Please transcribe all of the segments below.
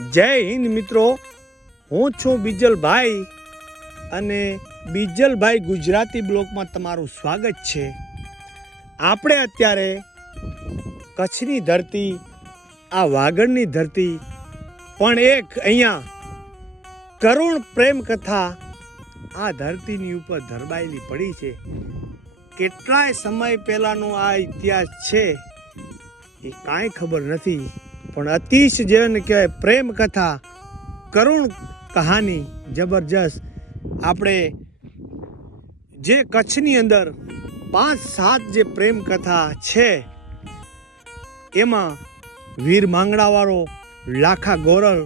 જય હિન્દ મિત્રો. હું છું બીજલભાઈ અને બીજલભાઈ ગુજરાતી બ્લોકમાં તમારું સ્વાગત છે. આપણે અત્યારે કચ્છની ધરતી, આ વાગડની ધરતી, પણ એક અહીંયા કરુણ પ્રેમ કથા આ ધરતીની ઉપર ધરબાયેલી પડી છે. કેટલાય સમય પહેલાંનો આ ઇતિહાસ છે, એ કાંઈ ખબર નથી. પણ અતિશ જેને કહેવાય પ્રેમ કથા, કરુણ કહાની, જબરજસ્ત. આપણે જે કચ્છની અંદર પાંચ સાત જે પ્રેમ કથા છે, એમાં વીર માંગડાવાળો, લાખા ગોરલ,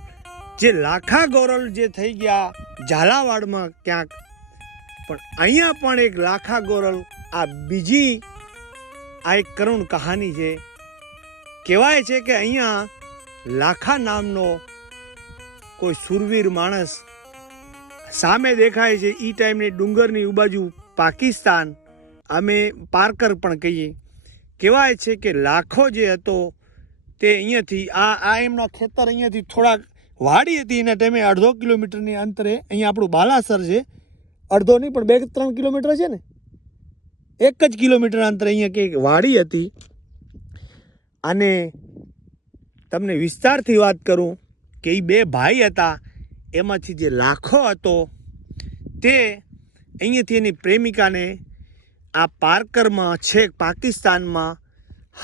જે લાખા ગોરલ જે થઈ ગયા ઝાલાવાડમાં ક્યાંક, પણ અહીંયા પણ એક લાખા ગોરલ, આ બીજી આ એક કરુણ કહાની છે. કહેવાય છે કે અહીંયા લાખા નામનો કોઈ સુરવીર માણસ સામે દેખાય છે. એ ટાઈમની ડુંગરની બાજુ પાકિસ્તાન, અમે પારકર પણ કહીએ. કહેવાય છે કે લાખો જે હતો તે અહીંયાથી, આ આ એમનો ખેતર અહીંયાથી થોડાક વાડી હતી. એના ટાઈમે અડધો કિલોમીટરની અંતરે અહીંયા આપણું બાલાસર છે. અડધો નહીં, પણ બે ત્રણ કિલોમીટર છે ને? એક જ કિલોમીટર અંતરે અહીંયા કંઈક વાડી હતી. અને તમને વિસ્તારથી વાત કરું કે એ બે ભાઈ હતા, એમાંથી જે લાખો હતો, તે અહીંયાથી એની પ્રેમિકાને આ પાર્કરમાં છેક પાકિસ્તાનમાં,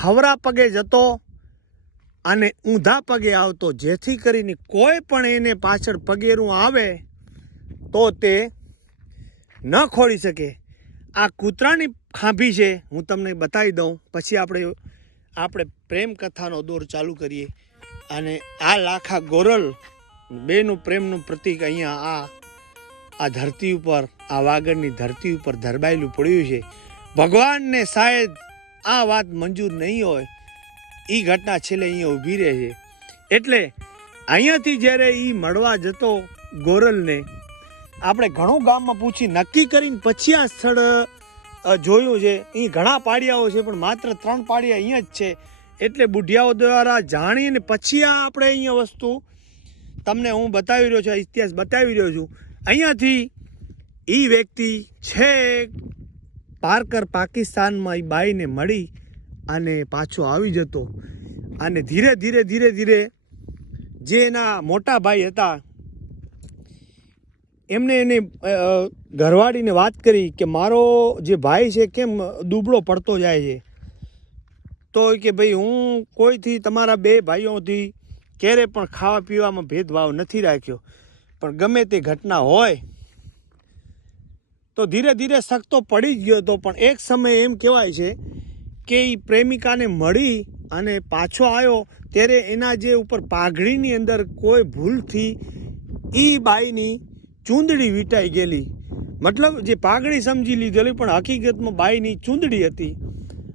હવરા પગે જતો અને ઊંધા પગે આવતો, જેથી કરીને કોઈ પણ એને પાછળ પગેરું આવે, તો તે ન ખોડી શકે. આ કૂતરાની ખાંભી છે, હું તમને બતાવી દઉં. પછી આપણે આપણે પ્રેમ કથાનો દોર ચાલુ કરીએ અને આ લાખા ગોરલ બેનું પ્રેમનું પ્રતીક અહીંયા આ આ ધરતી ઉપર, આ વાગડની ધરતી ઉપર ધરબાયેલું પડ્યું છે. ભગવાનને શાયદ આ વાત મંજૂર નહીં હોય. એ ઘટના છેલ્લે અહીંયા ઊભી રહે છે. એટલે અહીંયાથી જ્યારે એ મળવા જતો ગોરલને, આપણે ઘણું ગામમાં પૂછી નક્કી કરીને પછી આ સ્થળ જોયું છે. અહીં ઘણા પાડિયાઓ છે, પણ માત્ર ત્રણ પાડિયા અહીંયા જ છે. એટલે બુઢિયાઓ દ્વારા જાણીને પછી આ આપણે અહીંયા વસ્તુ તમને હું બતાવી રહ્યો છું ઇતિહાસ બતાવી રહ્યો છું. અહીંયાથી એ વ્યક્તિ છે પારકર પાકિસ્તાનમાં એ બાઈને મળી અને પાછો આવી જતો. અને ધીરે ધીરે ધીરે ધીરે જે એના મોટા ભાઈ હતા એમને એને ઘરવાળીને વાત કરી કે મારો જે ભાઈ છે કેમ દુબળો પડતો જાય છે? તો કે ભાઈ હું કોઈથી તમારા બે ભાઈઓથી ક્યારે પણ ખાવા પીવામાં ભેદભાવ નથી રાખ્યો. પણ ગમે તે ઘટના હોય, તો ધીરે ધીરે સખતો પડી જ ગયો હતો. પણ એક સમયે એમ કહેવાય છે કે એ પ્રેમિકાને મળી અને પાછો આવ્યો ત્યારે એના જે ઉપર પાઘડીની અંદર કોઈ ભૂલથી એ બાઈની ચૂંદડી વીંટાઈ ગયેલી. મતલબ જે પાઘડી સમજી લીધેલી, પણ હકીકતમાં બાઈની ચૂંદડી હતી.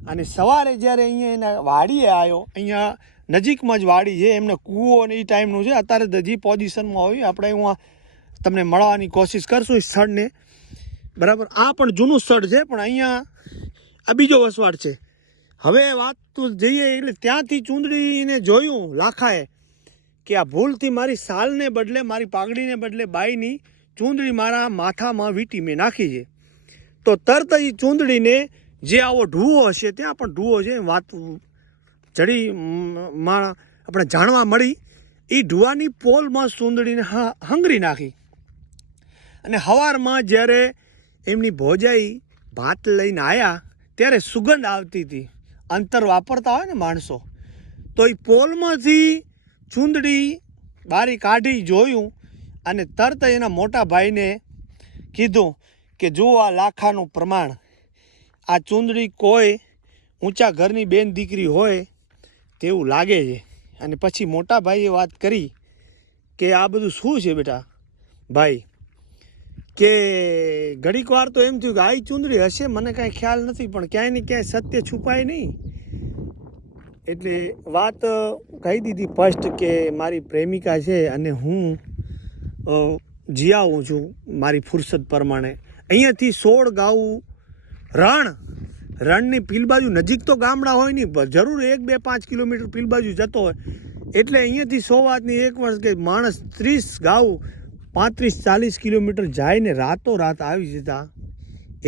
અને સવારે જ્યારે અહીંયા એના વાડીએ આવ્યો, અહીંયા નજીકમાં જ વાડી છે, એમને કૂવો અને એ ટાઈમનું છે, અત્યારે દજી પોઝિશનમાં હોય. આપણે હું તમને મળવાની કોશિશ કરશું સ્થળને. બરાબર? આ પણ જૂનું સ્થળ છે, પણ અહીંયા આ બીજો વસવાટ છે. હવે વાત તો જઈએ, એટલે ત્યાંથી ચૂંદડીને જોયું લાખાએ, કે આ ભૂલથી મારી સાલને બદલે, મારી પાઘડીને બદલે બાઈની ચૂંદડી મારા માથામાં વીંટી મેં નાખી છે. તો તરત જ ચૂંદડીને જે આવો ઢૂવો હશે, ત્યાં પણ ઢૂવો છે વાત જડી મ- આપણે જાણવા મળી એ ઢૂવાની પોલમાં ચૂંદડીને હંગરી નાખી. અને હવારમાં જ્યારે એમની ભોજાઈ ભાત લઈને આવ્યા ત્યારે સુગંધ આવતી હતી. અંતર વાપરતા હોય ને માણસો. તો એ પોલમાંથી ચૂંદડી બારી કાઢી જોયું અને તરત એના મોટા ભાઈને કીધું કે જો આ લાખાનું પ્રમાણ. આ ચૂંદડી કોઈ ઊંચા ઘરની બેન દીકરી હોય તેવું લાગે છે. અને પછી મોટા ભાઈએ વાત કરી કે આ બધું શું છે બેટા? ભાઈ, કે ઘડીક વાર તો એમ થયું કે આ ઈ ચૂંદડી હશે, મને કાંઈ ખ્યાલ નથી, પણ ક્યાંય ને ક્યાંય સત્ય છુપાય નહીં. એટલે વાત કહી દીધી ફર્સ્ટ કે મારી પ્રેમિકા છે અને હું જીયાવું છું મારી ફુરસદ પ્રમાણે. અહીંયાથી સોળ ગાઉ રણ, રણની પીલ બાજુ નજીક તો ગામડા હોય નહીં જરૂર એક બે પાંચ કિલોમીટર પીલ બાજુ જતો હોય. એટલે અહીંયાથી સો વાતની એક વર્ષ કે માણસ ત્રીસ ગાઉ પાંત્રીસ ચાલીસ કિલોમીટર જાયને રાતો રાત આવી જતા.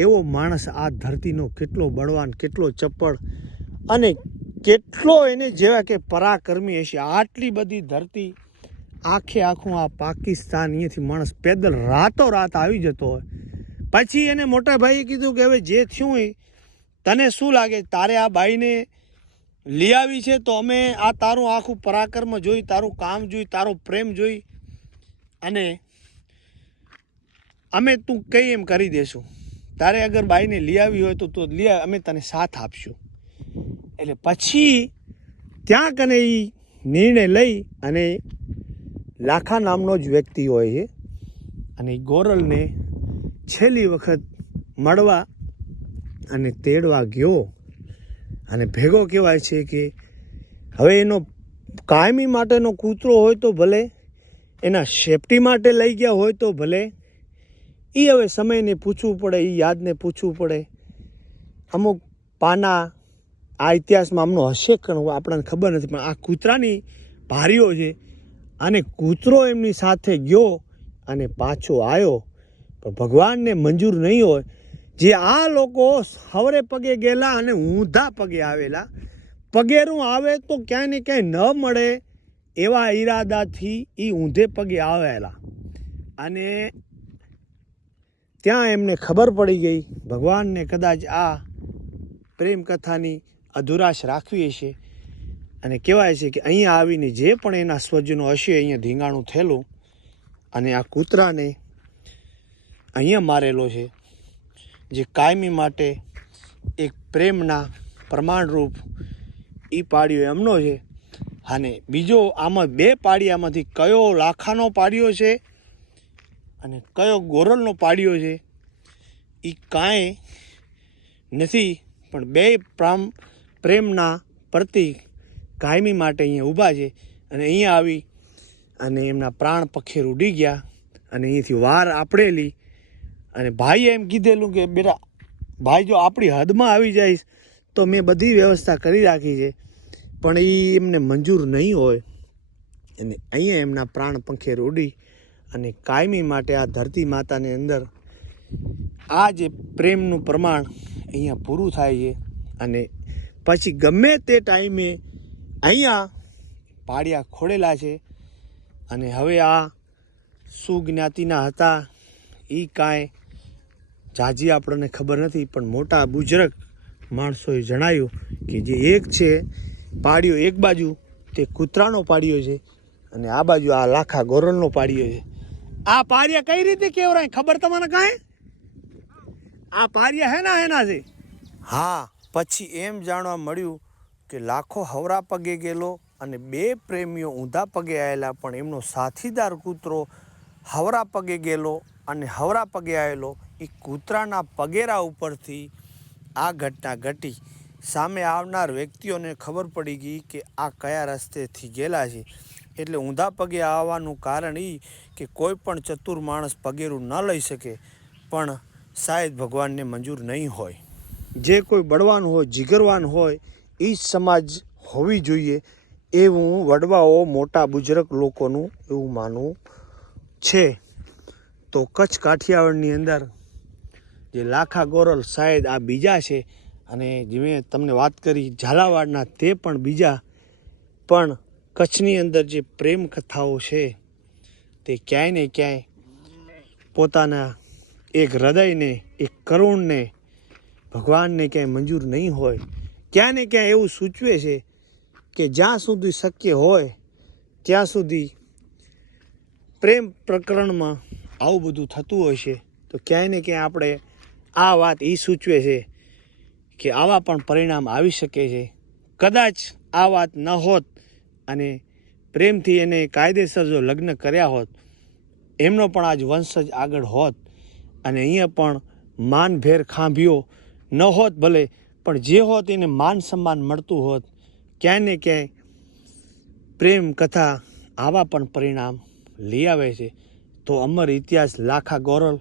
એવો માણસ આ ધરતીનો કેટલો બળવાન, કેટલો ચપ્પળ અને કેટલો એને જેવા કે પરાક્રમી હશે. આટલી બધી ધરતી આખે આખું આ પાકિસ્તાન અહીંયાથી માણસ પેદલ રાતો રાત આવી જતો હોય. પછી એને મોટા ભાઈએ કીધું કે હવે જે થયું તને શું લાગે? તારે આ બાઈને લઈ આવી છે તો અમે આ તારું આખું પરાક્રમ જોઈ, તારું કામ જોઈ, તારો પ્રેમ જોઈ અને અમે તું કઈ એમ કરી દેશું. તારે અગર બાઈને લઈ આવી હોય તો તું લઈ અમે તને સાથ આપશું. એટલે પછી ત્યાં કને એ નિર્ણય લઈ અને લાખા નામનો જ વ્યક્તિ હોય છે. અને ગોરલને છેલ્લી વખત મળવા અને તેડવા ગયો. અને ભેગો કહેવાય છે કે હવે એનો કાયમી માટેનો કૂતરો હોય તો ભલે, એના સેફટી માટે લઈ ગયા હોય તો ભલે. એ હવે સમયને પૂછવું પડે એ યાદને પૂછવું પડે. અમુક પાના આ ઇતિહાસમાં આમનો હશે કે આપણને ખબર નથી, પણ આ કૂતરાની ભારીઓ છે અને કૂતરો એમની સાથે ગયો અને પાછો આવ્યો. પણ ભગવાનને મંજૂર નહીં હોય. જે આ લોકો હવરે પગે ગયેલા અને ઊંધા પગે આવેલા. પગેરું આવે તો ક્યાંય ને ક્યાંય ન મળે એવા ઈરાદાથી એ ઊંધે પગે આવેલા. અને ત્યાં એમને ખબર પડી ગઈ. ભગવાનને કદાચ આ પ્રેમ કથાની અધુરાશ રાખવી હશે. અને કહેવાય છે કે અહીંયા આવીને જે પણ એના સ્વજનો હશે, અહીંયા ધીંગાણું થયેલું અને આ કૂતરાને અહીંયા મારેલો છે, જે કાયમી માટે એક પ્રેમના પ્રમાણરૂપ એ પાડ્યો એમનો છે. અને બીજો આમાં બે પાડિયામાંથી કયો લાખાનો પાડ્યો છે અને કયો ગોરલનો પાડ્યો છે એ કાંઈ નથી, પણ બે પ્રામ પ્રેમના પ્રતિક કાયમી માટે અહીંયા ઊભા છે અને અહીંયા આવી અને એમના પ્રાણ પખેર ઉડી ગયા અને અહીંથી વાર આપડેલી અને ભાઈએ એમ કીધેલું કે, બેટા, ભાઈ જો આપણી હદમાં આવી જઈશ તો મેં બધી વ્યવસ્થા કરી રાખી છે, પણ એ એમને મંજૂર નહીં હોય. અને અહીંયા એમના પ્રાણ પંખેર ઉડી અને કાયમી માટે આ ધરતી માતાની અંદર આ જે પ્રેમનું પ્રમાણ અહીંયા પૂરું થાય છે. અને પછી ગમે તે ટાઈમે અહીંયા પાડિયા ખોડેલા છે અને હવે આ સુજ્ઞાતિના હતા. એ કાંઈ જાજી આપણને ખબર નથી પણ મોટા બુજરક માણસોએ જણાવ્યું કે જે એક છે પાડ્યો એક બાજુ તે કૂતરાનો પાડ્યો છે અને આ બાજુ આ લાખા ગોરલનો પાડ્યો છે. આ પારિયા કઈ રીતે કેવરાય? ખબર તમને કાંઈ? આ પારિયા હેના હેના છે? હા પછી એમ જાણવા મળ્યું કે લાખો હવરા પગે ગયેલો અને બે પ્રેમીઓ ઊંધા પગે આવેલા પણ એમનો સાથીદાર કૂતરો હવરા પગે ગયેલો અને હવરા પગે આવેલો એ કૂતરાના પગેરા ઉપરથી આ ઘટના ઘટી. સામે આવનાર વ્યક્તિઓને ખબર પડી ગઈ કે આ કયા રસ્તેથી ગયેલા છે. એટલે ઊંધા પગે આવવાનું કારણ એ કે કોઈ પણ ચતુર માણસ પગેરું ન લઈ શકે, પણ શાયદ ભગવાનને મંજૂર નહીં હોય. જે કોઈ બળવાન હોય, જીગરવાન હોય એ સમાજ હોવી જોઈએ એવું વડવાઓ મોટા બુજરક લોકોનું એવું માનવું છે. તો કચ્છ કાઠિયાવાડની અંદર જે લાખા ગોરલ શાયદ આ બીજા છે અને જે મેં તમને વાત કરી ઝાલાવાડના તે પણ બીજા, પણ કચ્છની અંદર જે પ્રેમ કથાઓ છે તે ક્યાંય ને ક્યાંય પોતાના એક હૃદયને, એક કરુણને ભગવાનને ક્યાંય મંજૂર નહીં હોય. ક્યાં ને ક્યાં એવું સૂચવે છે કે જ્યાં સુધી શક્ય હોય, ત્યાં સુધી પ્રેમ પ્રકરણમાં આવું બધું થતું હોય છે, તો ક્યાંય ને ક્યાંય આપણે આ વાત એ સૂચવે છે કે આવા પણ પરિણામ આવી શકે છે. કદાચ આ વાત ન હોત અને પ્રેમથી એને કાયદેસર જો લગ્ન કર્યા હોત, એમનો પણ આજ વંશજ આગળ હોત અને અહીંયા પણ માનભેર ખાંભ્યો ન હોત ભલે પણ જે હોત એને માન સન્માન મળતું હોત, ક્યાંય ને ક્યાંય પ્રેમ કથા આવા પણ પરિણામ લઈ આવે છે. તો અમર ઇતિહાસ લાખા ગોરલ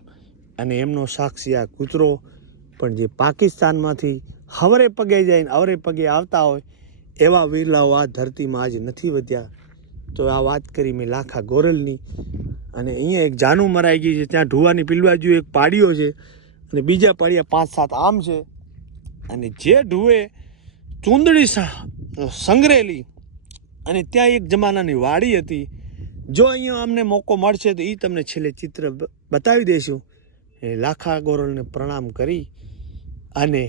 અને એમનો સાક્ષી આ કૂતરો પણ જે પાકિસ્તાનમાંથી હવરે પગે જઈને અવરે પગે આવતા હોય, એવા વીરલાઓ આ ધરતીમાં આજે નથી વધ્યા. તો આ વાત કરી મેં લાખા ગોરલની અને અહીંયા એક જાનું મરાઈ ગઈ છે, ત્યાં ઢુવાની પેલી બાજુ એક પાડીઓ છે અને બીજા પાડિયા પાંચ સાત આમ છે. અને જે ઢુએ ચૂંદડી સંગ્રેલી અને ત્યાં એક જમાનાની વાડી હતી. જો અહીંયા અમને મોકો મળશે તો એ તમને છેલ્લે ચિત્ર બતાવી દઈશું. એ લાખા ગોરલને પ્રણામ કરી. અને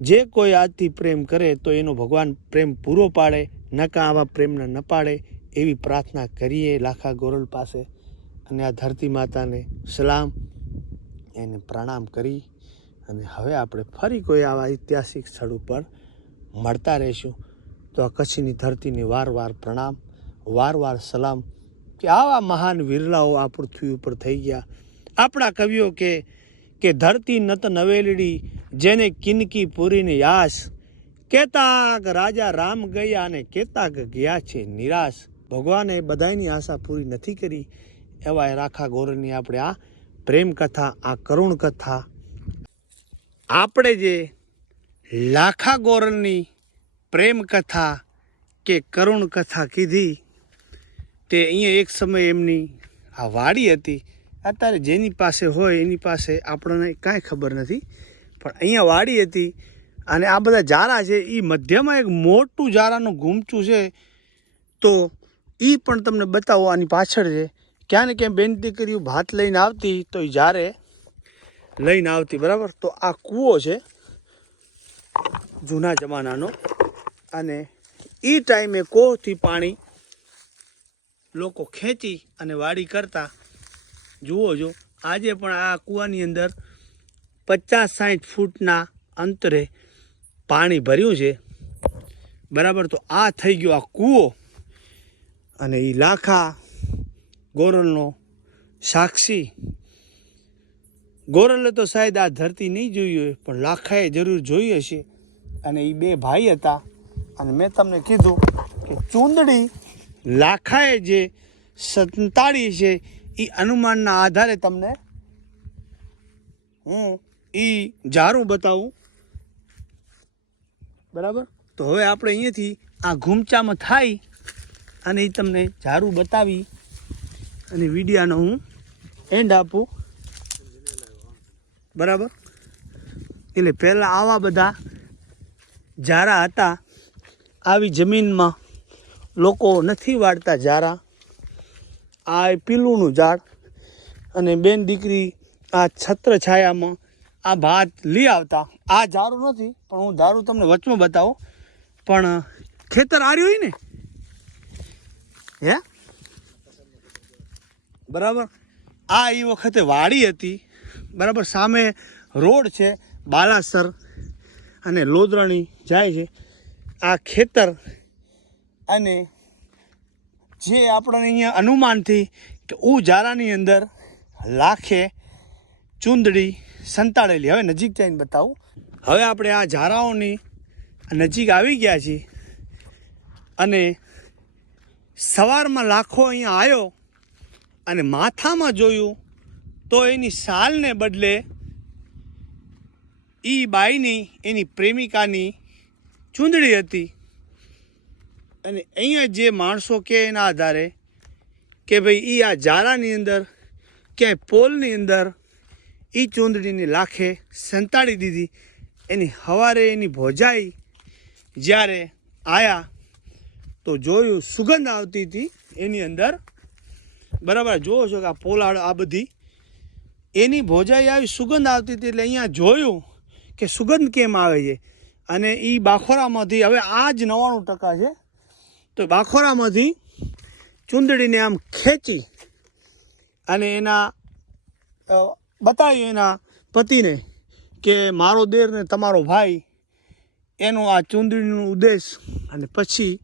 જે કોઈ આજથી પ્રેમ કરે તો એનો ભગવાન પ્રેમ પૂરો પાડે નકા આવા પ્રેમને ન પાડે, એવી પ્રાર્થના કરીએ લાખા ગોરલ પાસે. અને આ ધરતી માતાને સલામ, એને પ્રણામ કરી. અને હવે આપણે ફરી કોઈ આવા ઐતિહાસિક સ્થળ ઉપર મળતા રહીશું. તો આ કચ્છની ધરતીને વાર વાર પ્રણામ વાર વાર સલામ કે આવા મહાન વિરલાઓ આ પૃથ્વી ઉપર થઈ ગયા. આપણા કવિઓ કે કે ધરતી નત નવેલડી, જેને કિનકી પૂરીને યાસ. કેતાક રાજા રામ ગયા અને કેતાક ગયા છે નિરાશ. ભગવાને બધાની આશા પૂરી નથી કરી. એવા રાખા ગોરની આપણે આ પ્રેમ કથા આ કરુણ કથા આપણે જે લાખા ગોરલની પ્રેમ કથા કે કરુણ કથા કીધી, તે અહીંયા એક સમય એમની આ વાડી હતી. અત્યારે જેની પાસે હોય, એની પાસે આપણને કાંઈ ખબર નથી, પણ અહીંયા વાડી હતી અને આ બધા જારા છે. એ મધ્યમાં એક મોટું જારાનું ઘૂમચું છે. તો એ પણ તમને બતાવો, આની પાછળ છે. ક્યાં ને ક્યાં બેન દીકરીઓ ભાત લઈને આવતી, તો એ જારે લઈને આવતી, બરાબર? તો આ કૂવો છે જૂના જમાનાનો. અને એ ટાઈમે કોહથી પાણી લોકો ખેંચી અને વાડી કરતા, જુઓ જો, આજે પણ આ કૂવાની અંદર પચાસ સાઠ ફૂટના અંતરે પાણી ભર્યું છે. બરાબર? તો આ થઈ ગયો આ કૂવો. અને એ લાખા ગોરલનો સાક્ષી ગોરલે તો શાયદ આ ધરતી નહીં જોઈ હોય, પણ લાખાએ જરૂર જોઈ હશે. અને એ બે ભાઈ હતા. અને મેં તમને કીધું કે ચૂંદડી લાખાએ જે સંતાડી છે એ અનુમાનના આધારે તમને હું એ જારું બતાવું. બરાબર? તો હવે આપણે અહીંયાથી આ ઘૂમચામાં થાય અને એ તમને જારું બતાવી અને વિડીયાનો હું એન્ડ આપું. બરાબર? એટલે પહેલાં આવા બધા ઝારા હતા. આવી જમીનમાં લોકો નથી વાળતા ઝારા. આ પીલુંનું ઝાડ અને બેન દીકરી આ છત્ર છાયામાં આ ભાત લઈ આવતા. આ ઝાડું નથી, પણ હું ઝાડું તમને વચમાં બતાવો. પણ ખેતર આર્યું હોય ને? હે? બરાબર? આ એ વખતે વાડી હતી. બરાબર, સામે રોડ છે, બાલાસર અને લોદરાણી જાય છે. આ ખેતર અને જે આપણને અહીંયા અનુમાનથી કે ઉ ઝારાની અંદર લાખે ચૂંદડી સંતાડેલી. હવે નજીક જઈને બતાવું. હવે આપણે આ ઝારાઓની નજીક આવી ગયા છીએ અને સવારમાં લાખો અહીંયા આવ્યો અને માથામાં જોયું તો એની સાલને બદલે એ બાઈની, એની પ્રેમિકાની ચૂંદડી હતી. અને અહીંયા જે માણસો કે એના આધારે કે ભાઈ એ આ જારાની અંદર, ક્યાંય પોલની અંદર એ ચૂંદડીની લાખે સંતાડી દીધી. એની હવારે એની ભોજાઈ જ્યારે આયા તો જોયું સુગંધ આવતી હતી એની અંદર. બરાબર જુઓ છો કે આ પોલાળ આ બધી એની ભોજાઈ આવી, સુગંધ આવતી હતી એટલે અહીંયા જોયું કે સુગંધ કેમ આવે છે. અને એ બાખોરામાંથી, હવે આ જ નવ્વાણું ટકા છે. તો બાખોરામાંથી ચૂંદડીને આમ ખેંચી અને એના બતાવ્યું એના પતિને કે મારો દેર ને તમારો ભાઈ એનો આ ચૂંદડીનો ઉદ્દેશ. અને પછી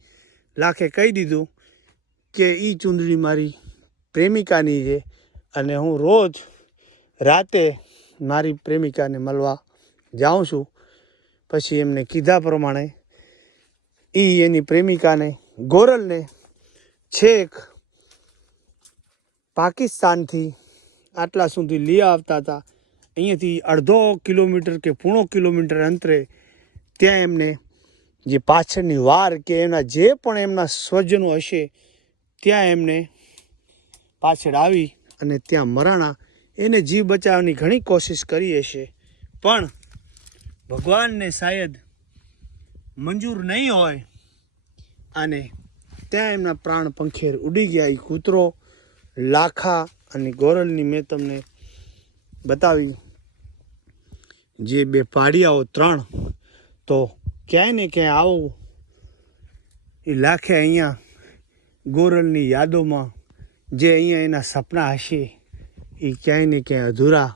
લાખે કહી દીધું કે એ ચૂંદડી મારી પ્રેમિકાની છે અને હું રોજ રાતે મારી પ્રેમિકાને મળવા જાઉં છું. પછી એમને કીધા પ્રમાણે એ એની પ્રેમિકાને, ગોરલને છેક પાકિસ્તાનથી આટલા સુધી લઈ આવતા હતા. અહીંયાથી અડધો કિલોમીટર કે પૂણો કિલોમીટર અંતરે ત્યાં એમને જે પાછળની વાર કે એમના જે પણ એમના સ્વજનો હશે, ત્યાં એમને પાછળ આવી અને ત્યાં મરાણા એને જીવ બચાવવાની ઘણી કોશિશ કરીએ છીએ. પણ ભગવાનને શાયદ મંજૂર નહીં હોય અને ત્યાં એમના પ્રાણ પંખેર ઉડી ગયા. એ કૂતરો, લાખા અને ગોરલની મેં તમને બતાવી. જે બે પાડિયાઓ, ત્રણ. તો ક્યાંય ને ક્યાંય આવો. એ લાખે અહીંયા ગોરલની યાદોમાં જે અહીંયા એના સપના હશે. એ ક્યાંય ને ક્યાંય અધૂરા.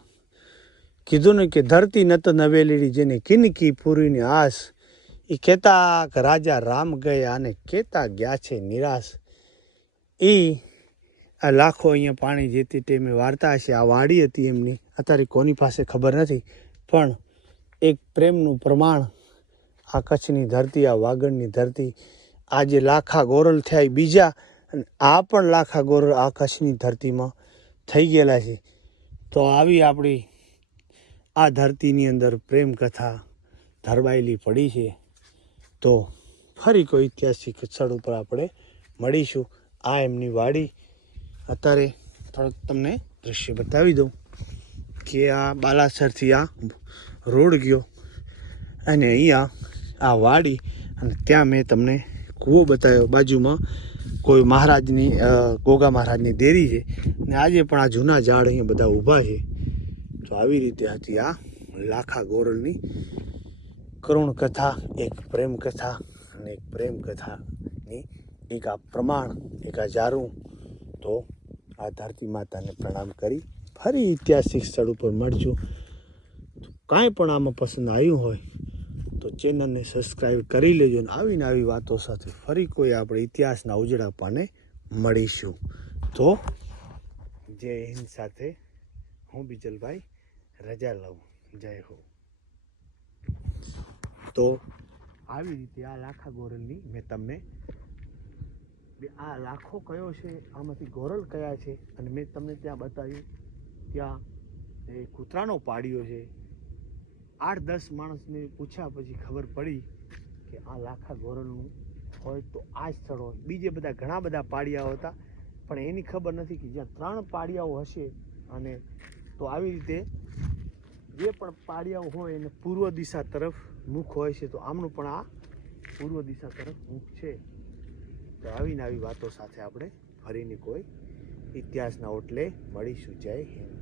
કીધું ને કે ધરતી નત નવેલીડી, જેને કિનકી પૂરીની આસ. એ કહેતા કે રાજા રામ ગયા અને કહેતા ગયા છે નિરાશ. એ આ લાખો અહીંયા પાણી જેતી ટાઈમે વાર્તા હશે, આ વાડી હતી એમની. અત્યારે કોની પાસે ખબર નથી, પણ એક પ્રેમનું પ્રમાણ આ કચ્છની ધરતી, આ વાગડની ધરતી. આ જે લાખા ગોરલ થયા બીજા, અને આ પણ લાખા ગોરલ આ કચ્છની ધરતીમાં. થઈ ગયેલા છે. તો આવી આપણી આ ધરતીની અંદર પ્રેમ કથા ધરબાયેલી પડી છે. તો ફરી કોઈ ઐતિહાસિક સ્થળ ઉપર આપણે મળીશું. આ એમની વાડી. અત્યારે થોડુંક તમને દ્રશ્ય બતાવી દઉં કે આ બાલાસરથી આ રોડ ગયો અને અહીંયા આ વાડી અને ત્યાં મેં તમને કૂવો બતાવ્યો. બાજુમાં કોઈ મહારાજની ગોગા મહારાજની દેરી છે અને આજે પણ આ જૂના ઝાડ અહીંયા બધા ઊભા છે. તો આવી રીતે હતી આ લાખા ગોરલની કરુણ કથા એક પ્રેમ કથા અને એક પ્રેમ કથાની એક આ પ્રમાણ, એક આ જારું. તો આ ધરતી માતાને પ્રણામ કરી ફરી ઐતિહાસિક સ્થળ ઉપર મળશું કાંઈ પણ આમાં પસંદ આવ્યું હોય તો ચેનલને સબસ્ક્રાઈબ કરી લેજો અને આવીને આવી વાતો સાથે ફરી કોઈ આપણે ઇતિહાસના ઉજળા મળીશું. તો જય હિન્દ સાથે હું બીજલભાઈ રજા લઉં. જય હો. તો આવી રીતે આ લાખા ગોરલની મેં તમને આ લાખો કયો છે? આમાંથી ગોરલ કયા છે? અને મેં તમને ત્યાં બતાવ્યું. ત્યાં એ કૂતરાનો પાડ્યો છે. આઠ દસ માણસને પૂછ્યા પછી ખબર પડી કે આ લાખા ગોરલનું હોય તો આ જ સ્થળ હોય. બીજે બધા ઘણા બધા પાડિયાઓ હતા, પણ એની ખબર નથી કે જ્યાં ત્રણ પાડિયાઓ હશે અને તો આવી રીતે જે પણ પાડિયાઓ હોય એને પૂર્વ દિશા તરફ મુખ હોય છે, તો આમનું પણ આ પૂર્વ દિશા તરફ મુખ છે. તો આવીને આવી વાતો સાથે આપણે ફરીની કોઈ ઇતિહાસના ઓટલે મળીશું. જય હિન્દ.